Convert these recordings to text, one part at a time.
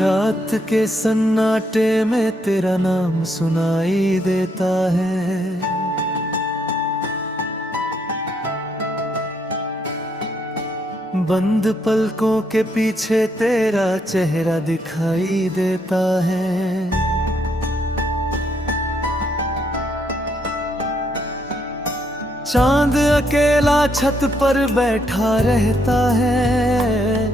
रात के सन्नाटे में तेरा नाम सुनाई देता है। बंद पलकों के पीछे तेरा चेहरा दिखाई देता है। चांद अकेला छत पर बैठा रहता है,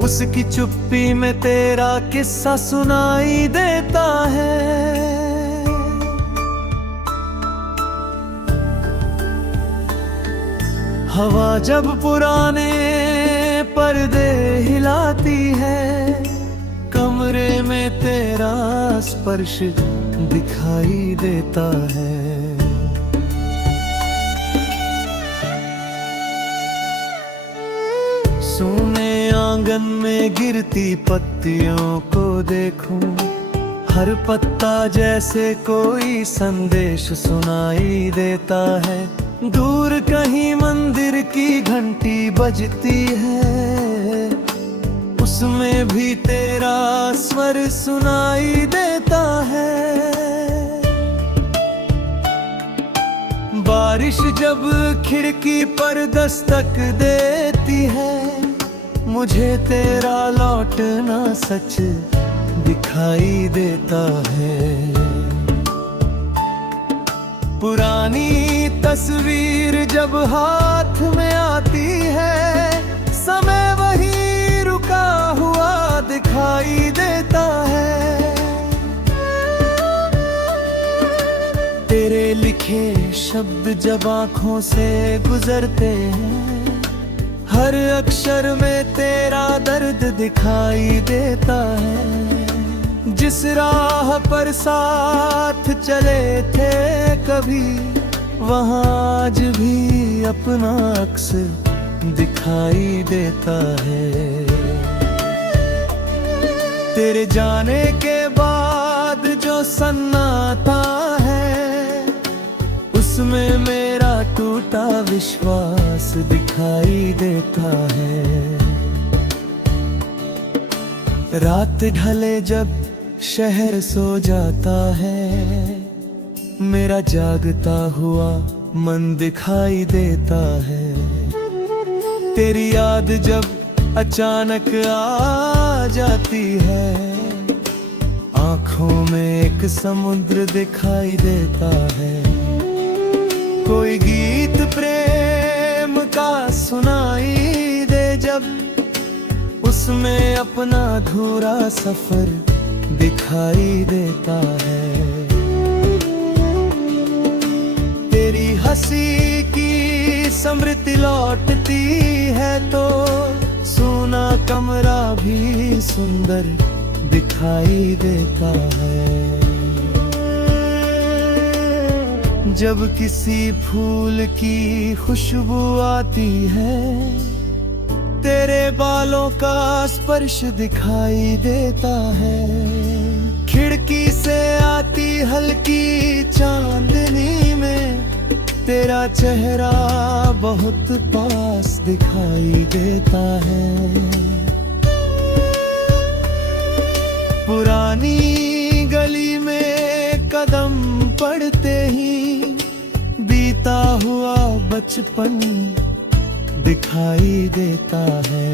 उसकी चुप्पी में तेरा किस्सा सुनाई देता है। हवा जब पुराने पर्दे हिलाती है, कमरे में तेरा स्पर्श दिखाई देता है। सोने आंगन में गिरती पत्तियों को देखूं, हर पत्ता जैसे कोई संदेश सुनाई देता है। दूर कहीं मंदिर की घंटी बजती है, उसमें भी तेरा स्वर सुनाई देता है। बारिश जब खिड़की पर दस्तक देती है, मुझे तेरा लौटना सच दिखाई देता है। पुरानी तस्वीर जब हाथ में आती है, समय वही रुका हुआ दिखाई देता है। तेरे लिखे शब्द जब आँखों से गुजरते हैं, हर अक्षर में तेरा दर्द दिखाई देता है। जिस राह पर साथ चले थे कभी, वहाँ आज भी अपना अक्स दिखाई देता है। तेरे जाने के बाद जो सन्नाटा है, उसमें मेरा टूटा विश्वास दिखाई देता है। रात ढले जब शहर सो जाता है, मेरा जागता हुआ मन दिखाई देता है। तेरी याद जब अचानक आ जाती है, आँखों में एक समुद्र दिखाई देता है। कोई गीत प्रेम का सुनाई दे जब, उसमें अपना अधूरा सफर दिखाई देता है। तेरी हंसी की स्मृति लौटती है तो सूना कमरा भी सुंदर दिखाई देता है। जब किसी फूल की खुशबू आती है, तेरे बालों का स्पर्श दिखाई देता है। खिड़की से आती हल्की चांदनी में तेरा चेहरा बहुत पास दिखाई देता है। पुरानी गली में कदम पड़ते ही बीता हुआ बचपन दिखाई देता है।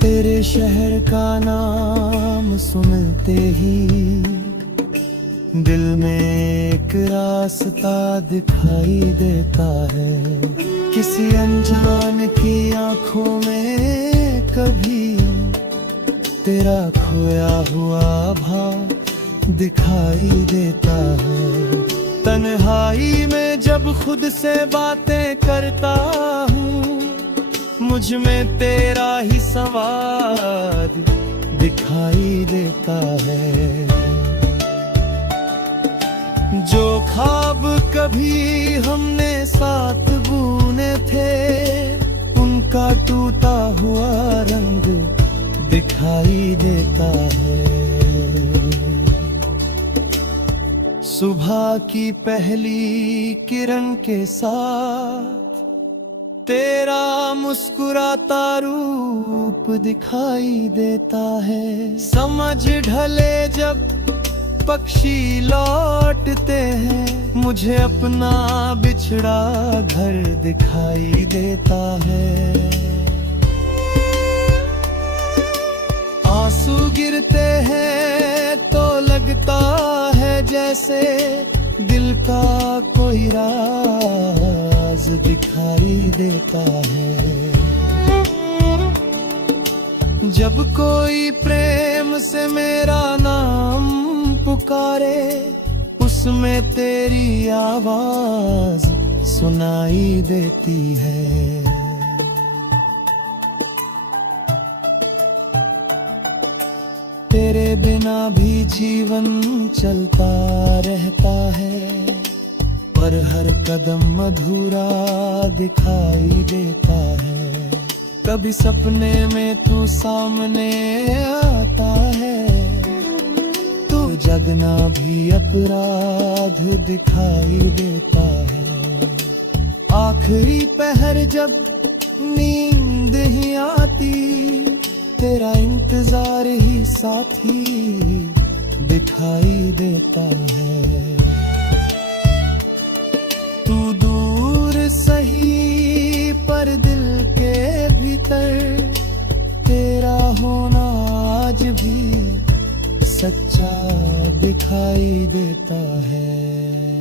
तेरे शहर का नाम सुनते ही दिल में एक रास्ता दिखाई देता है। किसी अनजान की आंखों में कभी तेरा खोया हुआ भाव दिखाई देता है। तन्हाई में जब खुद से बातें करता हूँ, मुझ में तेरा ही संवाद दिखाई देता है। जो ख्वाब कभी हमने साथ बुने थे, उनका टूटा हुआ रंग दिखाई देता है। सुबह की पहली किरण के साथ तेरा मुस्कुराता रूप दिखाई देता है। समझ ढले जब पक्षी लौटते हैं, मुझे अपना बिछड़ा घर दिखाई देता है। आंसू गिरते हैं तो लगता है जैसे दिल का कोई राज दिखाई देता है। जब कोई प्रेम से मेरा नाम पुकारे, उसमें तेरी आवाज सुनाई देती है। तेरे बिना भी जीवन चलता रहता है, पर हर कदम अधूरा दिखाई देता है। कभी सपने में तू सामने आता है, तो जगना भी अपराध दिखाई देता है। आखिरी पहर जब नींद ही आती, तेरा इंतजार ही साथी दिखाई देता है। तू दूर सही पर दिल के भीतर तेरा होना आज भी सच्चा दिखाई देता है।